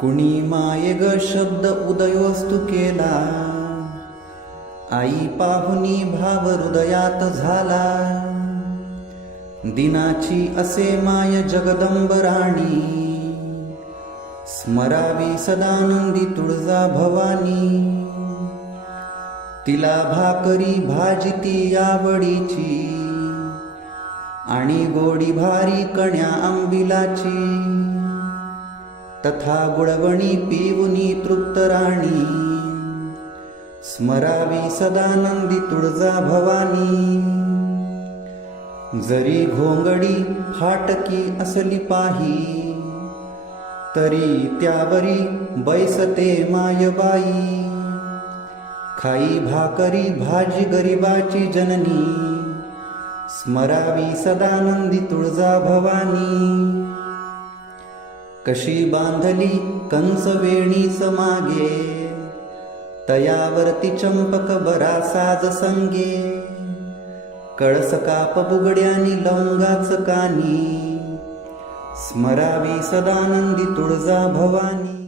कुणी माये ग शब्द उदयोस्तु केला, आई पाहुनी भाव हृदयात झाला। दिनाची असे माय जगदंब राणी, स्मरावी सदानंदी तुळजा भवानी। तिला भाकरी भाजिती आवडीची, आणि गोडी भारी कण्या आंबिलाची। तथा गुळवणी पिवुनी तृप्त राणी, स्मरावी सदानंदी तुळजा भवानी। जरी घोंगडी फाटकी असली पाही, तरी त्यावरी बैसते मायबाई। खाई भाकरी भाजी गरिबाची जननी, स्मरावी सदानंदी तुळजा भवानी। कशी बांधली कंस वेणीच मागे, तयावरती चंपक बरा साज संगे। कळस काप बुगड्यानी लवंगाच कानी, स्मरावी सदानंदी तुळजा भवानी।